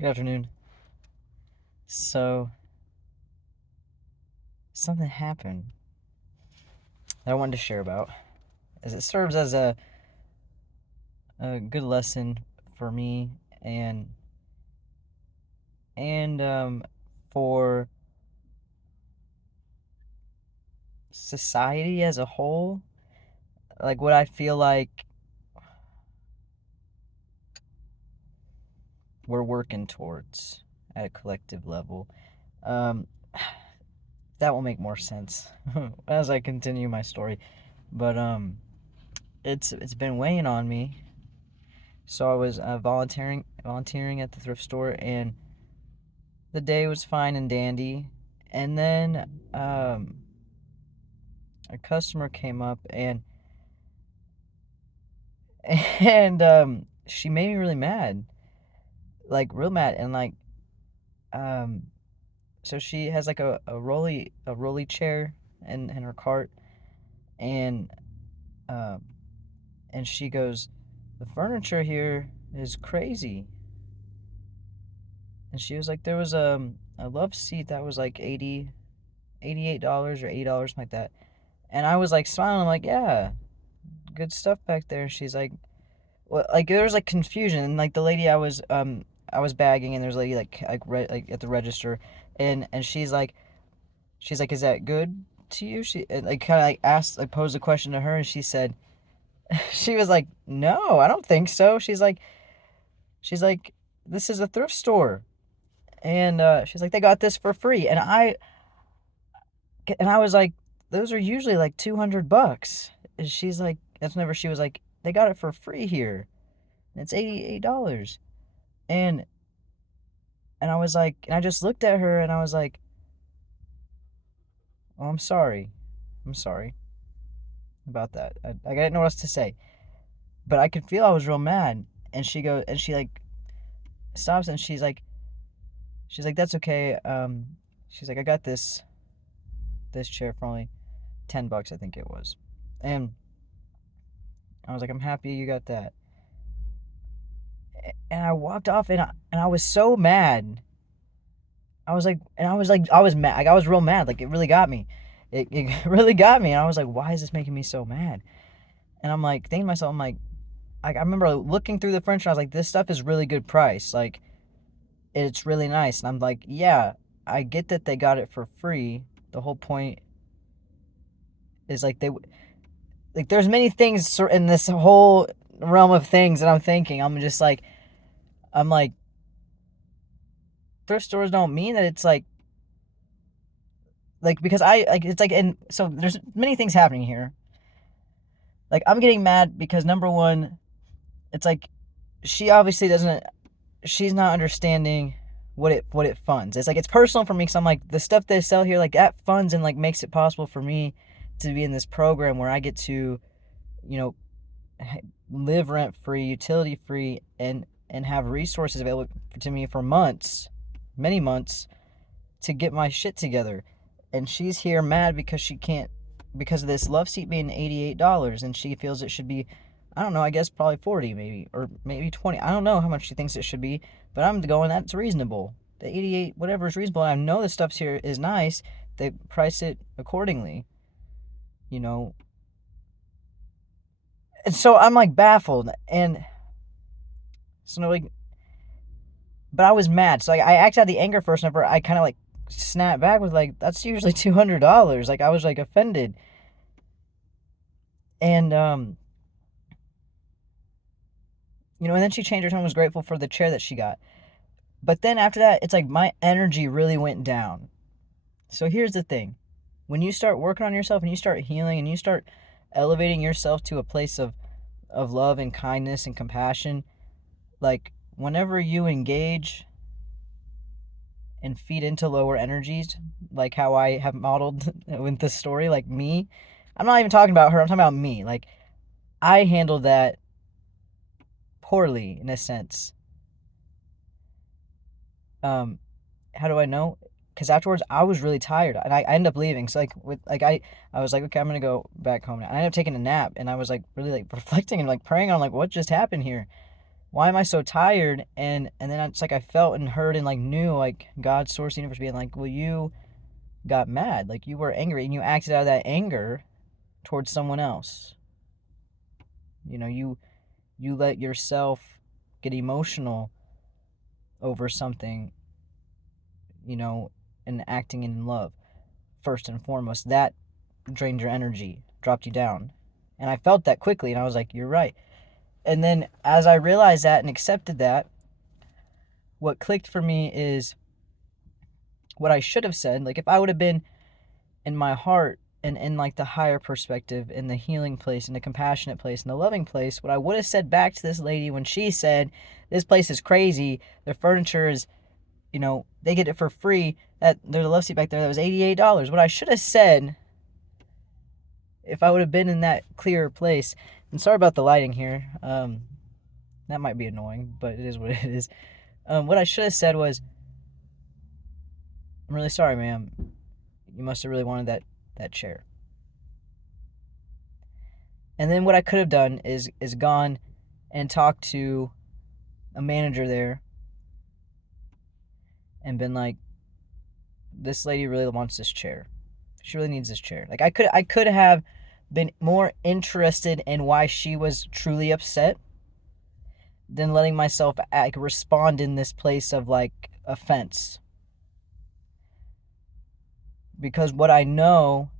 Good afternoon. So, something happened that I wanted to share about, as it serves as a good lesson for me and and for society as a whole. Like what I feel like we're working towards at a collective level. Um, that will make more sense as I continue my story. But it's been weighing on me. So I was volunteering at the thrift store, and the day was fine and dandy. And then a customer came up and she made me really mad, like real mad. And like um, so she has like a rolly chair in her cart, and um, and she goes, the furniture here is crazy. And she was like, there was a love seat that was like $88 or $80, something like that. And I was like smiling. I'm like, yeah, good stuff back there. She's like, well, like there was like confusion. And like the lady I was bagging, and there's a lady like at the register, and she's like, is that good to you? She like kind of like asked, like posed a question to her, and she said, she was like, no, I don't think so. She's like, this is a thrift store, and she's like, they got this for free, and I was like, those are usually like $200. And she's like, that's whenever she was like, they got it for free here. And it's $88. And and I was like, and I just looked at her and I was like, oh, I'm sorry. I'm sorry about that. I didn't know what else to say. But I could feel I was real mad. And she like stops, and she's like, that's okay. She's like, I got this chair for only $10, I think it was. And I was like, I'm happy you got that. And I walked off, and I was so mad. I was mad. Like, I was real mad. Like, it really got me. It really got me. And I was like, why is this making me so mad? And I'm like, thinking to myself, I'm like, I remember looking through the furniture. I was like, this stuff is really good price. Like, it's really nice. And I'm like, yeah, I get that they got it for free. The whole point is like like there's many things in this whole realm of things that I'm thinking. I'm like, thrift stores don't mean that it's like because I like it's like and so there's many things happening here. Like, I'm getting mad because number one, it's like she obviously doesn't she's not understanding what it funds. It's like it's personal for me because I'm like, the stuff they sell here, like that funds and like makes it possible for me to be in this program where I get to, you know, live rent free, utility free, and have resources available to me for months, many months, to get my shit together. And she's here mad because she can't, because of this love seat being $88, and she feels it should be, I don't know, I guess probably 40 maybe, or maybe 20. I don't know how much she thinks it should be, but I'm going, that's reasonable. The 88, whatever is reasonable. I know the stuff here is nice. They price it accordingly, you know. And so I'm like baffled, and so like, but I was mad. So I acted out the anger first, and I kind of like snapped back with like, that's usually $200. Like, I was like offended. And and then she changed her tone, was grateful for the chair that she got. But then after that, it's like my energy really went down. So here's the thing. When you start working on yourself and you start healing and you start elevating yourself to a place of love and kindness and compassion, like whenever you engage and feed into lower energies, like how I have modeled with this story, like me, I'm not even talking about her, I'm talking about me. Like, I handled that poorly in a sense. Um, how do I know? Because afterwards I was really tired, and I ended up leaving. So like I was like, okay, I'm gonna go back home now. And I ended up taking a nap, and I was like really like reflecting and like praying on like what just happened here. why am I so tired? And then it's like I felt and heard and like knew like God, source, universe being like, well, you got mad, like you were angry and you acted out of that anger towards someone else. You know, you let yourself get emotional over something, you know, and acting in love first and foremost. That drained your energy, dropped you down. And I felt that quickly and I was like, you're right. And then as I realized that and accepted that, what clicked for me is what I should have said. Like if I would have been in my heart and in like the higher perspective, in the healing place, in the compassionate place, in the loving place, what I would have said back to this lady when she said, this place is crazy, their furniture is, you know, they get it for free, that there's a love seat back there that was $88. What I should have said, if I would have been in that clearer place, and sorry about the lighting here, that might be annoying, but it is what it is. What I should have said was, I'm really sorry, ma'am. You must have really wanted that chair. And then what I could have done is gone and talked to a manager there and been like, this lady really wants this chair. She really needs this chair. Like I could have been more interested in why she was truly upset than letting myself like respond in this place of like offense. Because what I know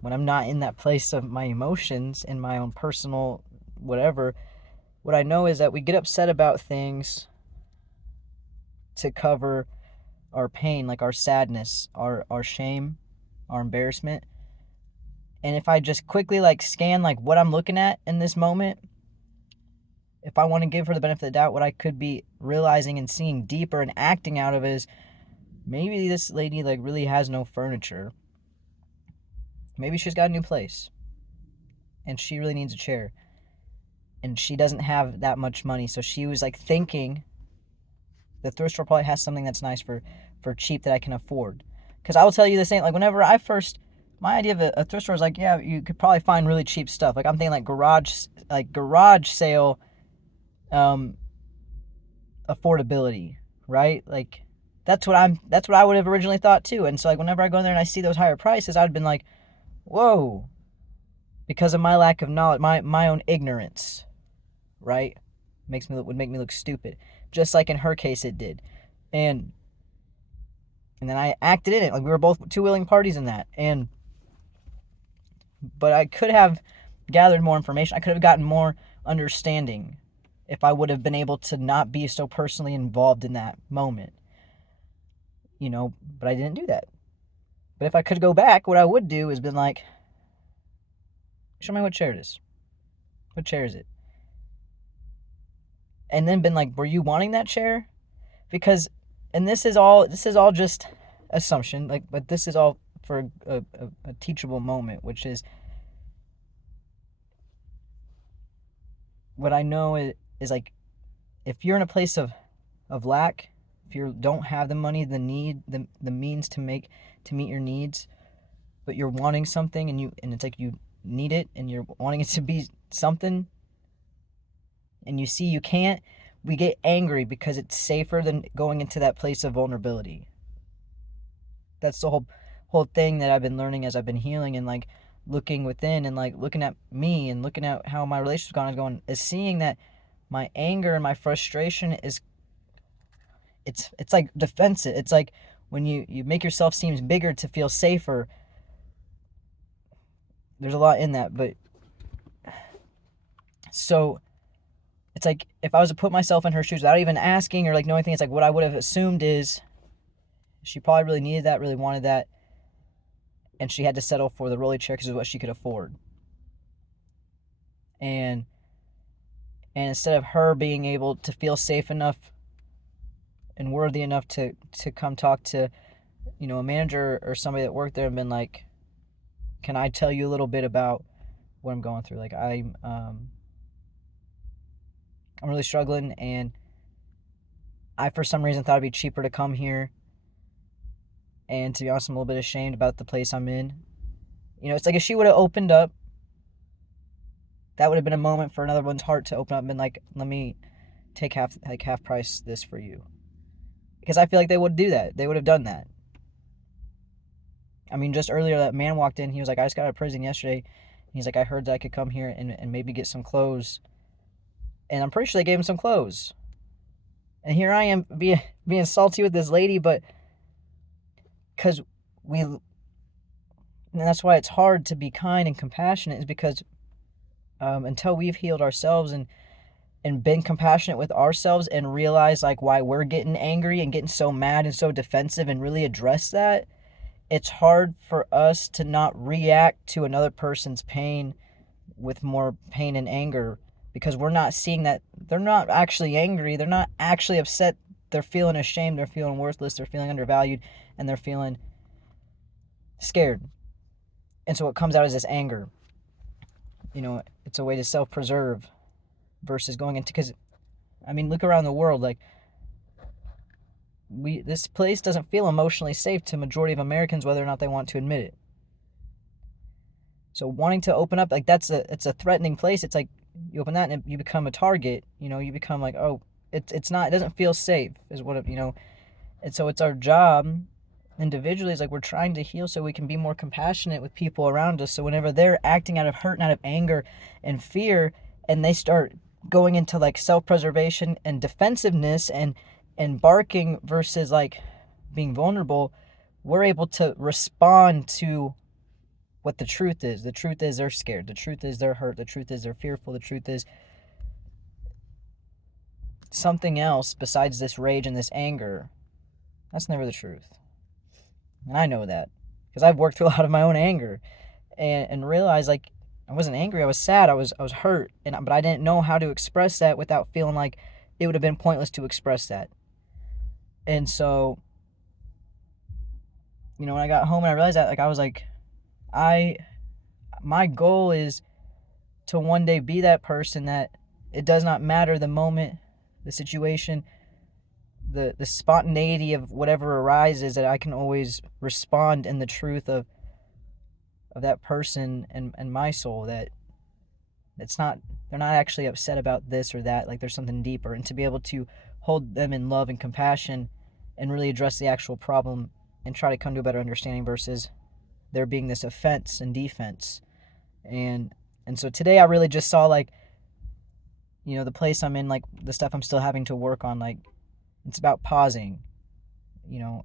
when I'm not in that place of my emotions in my own personal whatever, what I know is that we get upset about things to cover our pain, like our sadness, our shame, our embarrassment. And if I just quickly like scan like what I'm looking at in this moment, if I want to give her the benefit of the doubt, what I could be realizing and seeing deeper and acting out of is maybe this lady like really has no furniture. Maybe she's got a new place and she really needs a chair. And she doesn't have that much money. So she was like thinking the thrift store probably has something that's nice for cheap that I can afford. Because I will tell you the same, like whenever I first, my idea of a thrift store is like, yeah, you could probably find really cheap stuff. Like I'm thinking like garage sale affordability, right? Like that's what I would have originally thought too. And so like whenever I go in there and I see those higher prices, I'd been like, whoa, because of my lack of knowledge, my own ignorance, right? Would make me look stupid. Just like in her case it did. And then I acted in it. Like we were both two willing parties in that. But I could have gathered more information. I could have gotten more understanding if I would have been able to not be so personally involved in that moment. You know, but I didn't do that. But if I could go back, what I would do is been like, show me what chair it is. What chair is it? And then been like, were you wanting that chair? Because, and this is all just assumption, like, but this is all for a teachable moment, which is what I know is like, if you're in a place of lack, if you don't have the money, the means to meet your needs, but you're wanting something and it's like you need it and you're wanting it to be something and you see you can't, we get angry because it's safer than going into that place of vulnerability. That's the whole thing that I've been learning as I've been healing and like looking within and like looking at me and looking at how my relationship's gone is seeing that my anger and my frustration is it's like defensive. It's like when you make yourself seem bigger to feel safer. There's a lot in that, but so it's like if I was to put myself in her shoes without even asking or like knowing things, like what I would have assumed is she probably really needed that, really wanted that, and she had to settle for the rolly chair because it's what she could afford. And instead of her being able to feel safe enough and worthy enough to come talk to, you know, a manager or somebody that worked there and been like, can I tell you a little bit about what I'm going through? Like I'm really struggling, and I for some reason thought it'd be cheaper to come here. And to be honest, I'm a little bit ashamed about the place I'm in. You know, it's like if she would have opened up, that would have been a moment for another one's heart to open up and been like, let me take half price this for you. Because I feel like they would do that. They would have done that. I mean, just earlier, that man walked in. He was like, I just got out of prison yesterday. He's like, I heard that I could come here and maybe get some clothes. And I'm pretty sure they gave him some clothes. And here I am being salty with this lady, but because and that's why it's hard to be kind and compassionate, is because until we've healed ourselves and been compassionate with ourselves and realize like why we're getting angry and getting so mad and so defensive and really address that, it's hard for us to not react to another person's pain with more pain and anger, because we're not seeing that they're not actually angry, they're not actually upset, they're feeling ashamed, they're feeling worthless, they're feeling undervalued, and they're feeling scared. And so what comes out is this anger. It's a way to self-preserve versus going into, because I mean, look around the world, like this place doesn't feel emotionally safe to majority of Americans, whether or not they want to admit it. So wanting to open up, like it's a threatening place. It's like you open that and you become a target. You become like, oh, it doesn't feel safe, is what And so it's our job individually, is like we're trying to heal so we can be more compassionate with people around us. So whenever they're acting out of hurt and out of anger and fear, and they start going into like self-preservation and defensiveness and barking versus like being vulnerable, we're able to respond to what the truth is. The truth is they're scared. The truth is they're hurt. The truth is they're fearful. The truth is something else besides this rage and this anger. That's never the truth. And I know that because I've worked through a lot of my own anger and realized like I wasn't angry. I was sad. I was hurt. But I didn't know how to express that without feeling like it would have been pointless to express that. And so, when I got home and I realized that, like I was like, my goal is to one day be that person that it does not matter the moment, the situation, the spontaneity of whatever arises, that I can always respond in the truth of that person and my soul, that they're not actually upset about this or that, like there's something deeper, and to be able to hold them in love and compassion and really address the actual problem and try to come to a better understanding versus there being this offense and defense. And so today I really just saw like, the place I'm in, like the stuff I'm still having to work on, like it's about pausing.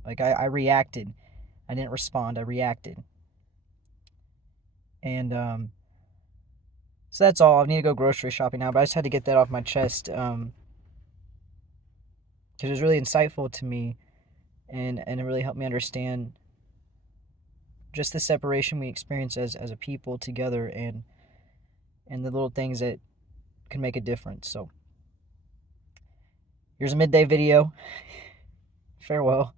Like I reacted. I didn't respond, I reacted. And so that's all. I need to go grocery shopping now, but I just had to get that off my chest because it was really insightful to me, and it really helped me understand just the separation we experience as a people together, and the little things that can make a difference. So here's a midday video. Farewell.